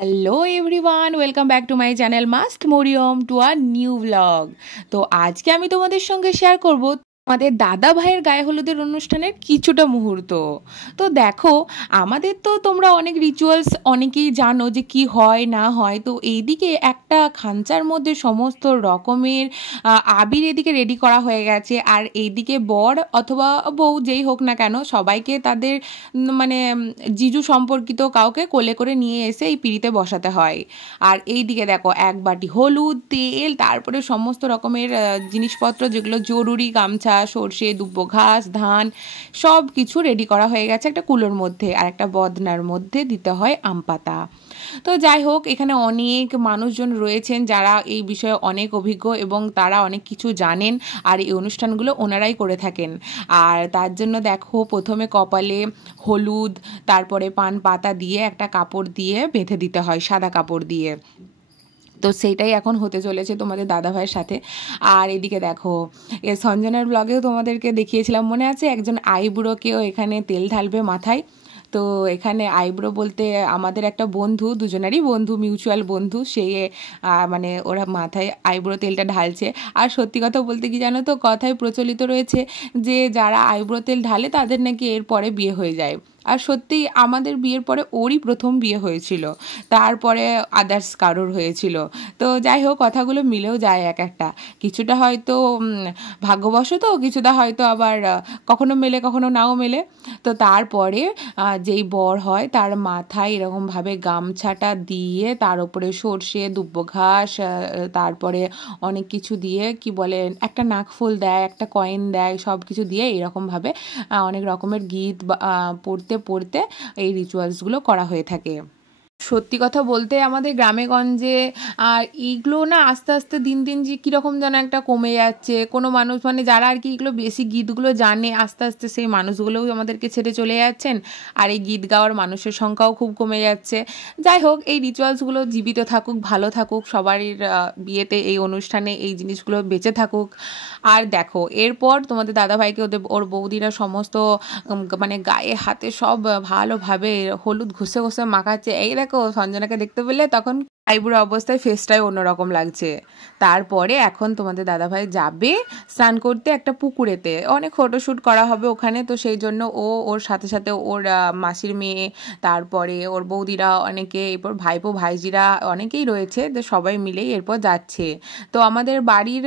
Hello everyone welcome back to my channel मास्ट Mariyam to our new vlog. তো আজকে আমি তোমাদের সঙ্গে শেয়ার করব আমাদের দাদা ভাইয়ের গায়ে হলুদের অনুষ্ঠানের কিছুটা মুহূর্ত। তো দেখো, আমাদের তো তোমরা অনেক রিচুয়ালস অনেকেই জানো যে কি হয় না হয়। তো এইদিকে একটা খাঞ্চার মধ্যে সমস্ত রকমের আবির এদিকে রেডি করা হয়ে গেছে, আর এইদিকে বর অথবা বউ যেই হোক না কেন সবাইকে তাদের মানে জিজু সম্পর্কিত কাউকে কোলে করে নিয়ে এসে এই পিঁড়িতে বসাতে হয়। আর এইদিকে দেখো, এক বাটি হলুদ, তেল, তারপরে সমস্ত রকমের জিনিসপত্র যেগুলো জরুরি, গামছা, সর্ষে, দুব্বো ঘাস, ধান, সব কিছু রেডি করা হয়ে গেছে একটা কুলোর মধ্যে, আর একটা বদনার মধ্যে দিতে হয় আম পাতা। তো যাই হোক, এখানে অনেক মানুষজন রয়েছেন যারা এই বিষয়ে অনেক অভিজ্ঞ এবং তারা অনেক কিছু জানেন, আর এই অনুষ্ঠানগুলো ওনারাই করে থাকেন। আর তার জন্য দেখো, প্রথমে কপালে হলুদ, তারপরে পান পাতা দিয়ে একটা কাপড় দিয়ে বেঁধে দিতে হয়, সাদা কাপড় দিয়ে। তো সেইটাই এখন হতে চলেছে তোমাদের দাদাভাইয়ের সাথে। আর এদিকে দেখো, সঞ্জনার ব্লগেও তোমাদেরকে দেখিয়েছিলাম, মনে আছে, একজন আইবুড়োকেও এখানে তেল ঢালবে মাথায়। তো এখানে আইব্রো বলতে আমাদের একটা বন্ধু, দুজনেরই বন্ধু, মিউচুয়াল বন্ধু, সে মানে ওরা মাথায় আইব্রো তেলটা ঢালছে। আর সত্যি কথা বলতে কি জানো তো, কথায় প্রচলিত রয়েছে যে যারা আইব্রো তেল ঢালে তাদের নাকি এরপরে বিয়ে হয়ে যায়। আর সত্যিই আমাদের বিয়ের পরে ওরই প্রথম বিয়ে হয়েছিল, তারপরে আদার্স কারোর হয়েছিল। তো যাই হোক, কথাগুলো মিলেও যায় এক একটা, কিছুটা হয়তো ভাগ্যবশত, কিছুটা হয়তো আবার কখনো মেলে কখনো নাও মেলে। তো তারপরে যেই বর হয় তার মাথায় এরকমভাবে গামছাটা দিয়ে তার উপরে সর্ষে, দুব্বো ঘাস, তারপরে অনেক কিছু দিয়ে, কি বলে, একটা নাকফুল দেয়, একটা কয়েন দেয়, সব কিছু দিয়ে এরকমভাবে অনেক রকমের গীত পড়তে পড়তে এই রিচুয়ালসগুলো করা হয়ে থাকে। সত্যি কথা বলতে আমাদের গ্রামে গঞ্জে আর এইগুলো না আস্তে আস্তে দিন দিন যে কীরকম যেন একটা কমে যাচ্ছে। কোনো মানুষ মানে যারা আর কি এগুলো বেশি গীতগুলো জানে, আস্তে আস্তে সেই মানুষগুলোও আমাদেরকে ছেড়ে চলে যাচ্ছেন, আর এই গীত গাওয়ার মানুষের সংখ্যাও খুব কমে যাচ্ছে। যাই হোক, এই রিচুয়ালসগুলো জীবিত থাকুক, ভালো থাকুক, সবারই বিয়েতে এই অনুষ্ঠানে এই জিনিসগুলো বেঁচে থাকুক। আর দেখো, এরপর তোমাদের দাদাভাইকে ওর বৌদিরা সমস্ত মানে গায়ে হাতে সব ভালোভাবে হলুদ ঘষে ঘষে মাখাচ্ছে। এই দেখো, সঞ্জনাকে দেখতে পেলে তখন আইবুড়ো অবস্থায় ফেসটাই অন্যরকম লাগছে। তারপরে এখন তোমাদের দাদাভাই যাবে স্নান করতে একটা পুকুরেতে, অনেক ফটোশ্যুট করা হবে ওখানে। তো সেই জন্য ওর সাথে সাথে ওর মাসির মেয়ে, তারপরে ওর বৌদিরা অনেকে, এরপর ভাইপো ভাইজিরা অনেকেই রয়েছে, তো সবাই মিলেই এরপর যাচ্ছে। তো আমাদের বাড়ির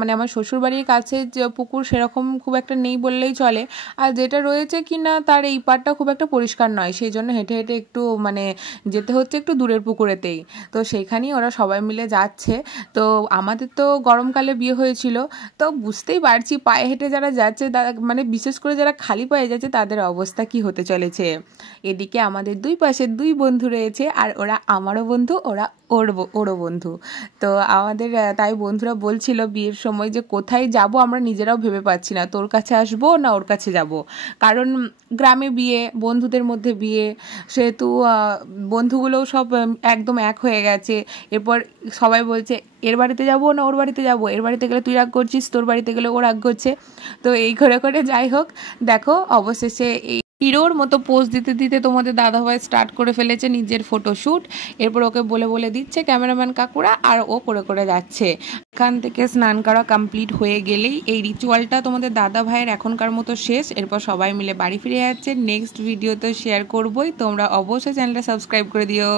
মানে আমার শ্বশুর বাড়ির কাছে যে পুকুর সেরকম খুব একটা নেই বললেই চলে, আর যেটা রয়েছে কি না তার এই পাড়টা খুব একটা পরিষ্কার নয়, সেই জন্য হেঁটে হেঁটে একটু মানে যেতে হচ্ছে একটু দূরের পুকুরেতেই। তো সেইখানেই ওরা সবাই মিলে যাচ্ছে। তো আমাদের তো গরমকালে বিয়ে হয়েছিল, তো বুঝতেই পারছি পায়ে হেঁটে যারা যাচ্ছে তারা, মানে বিশেষ করে যারা খালি পায়ে যাচ্ছে তাদের অবস্থা কি হতে চলেছে। এদিকে আমাদের দুই পাশে দুই বন্ধু রয়েছে, আর ওরা আমারও বন্ধু, ওরা ওরও বন্ধু। তো আমাদের তাই বন্ধুরা বলছিল বিয়ের সময় যে কোথায় যাব আমরা নিজেরাও ভেবে পাচ্ছি না, তোর কাছে আসবো না ওর কাছে যাব। কারণ গ্রামে বিয়ে, বন্ধুদের মধ্যে বিয়ে, সেহেতু বন্ধুগুলোও সব একদম এক হয়ে গেছে। এরপর সবাই বলছে এর বাড়িতে যাবো না ওর বাড়িতে যাবো, এর বাড়িতে গেলে তুই রাগ করছিস, তোর বাড়িতে গেলে ও রাগ করছে। তো এই করে করে যাই হোক, দেখো অবশেষে এই হিরোর মতো পোজ দিতে দিতে তোমাদের দাদাভাই স্টার্ট করে ফেলেছে নিজের ফটোশ্যুট। এরপর ওকে বলে বলে দিচ্ছে ক্যামেরাম্যান কাকুরা, আর ও করে করে যাচ্ছে। এখান থেকে স্নান করা কমপ্লিট হয়ে গেলেই এই রিচুয়ালটা তোমাদের দাদা ভাইয়ের এখনকার মতো শেষ। এরপর সবাই মিলে বাড়ি ফিরে যাচ্ছে। নেক্সট ভিডিওতে শেয়ার করবোই, তোমরা অবশ্যই চ্যানেলটা সাবস্ক্রাইব করে দিও।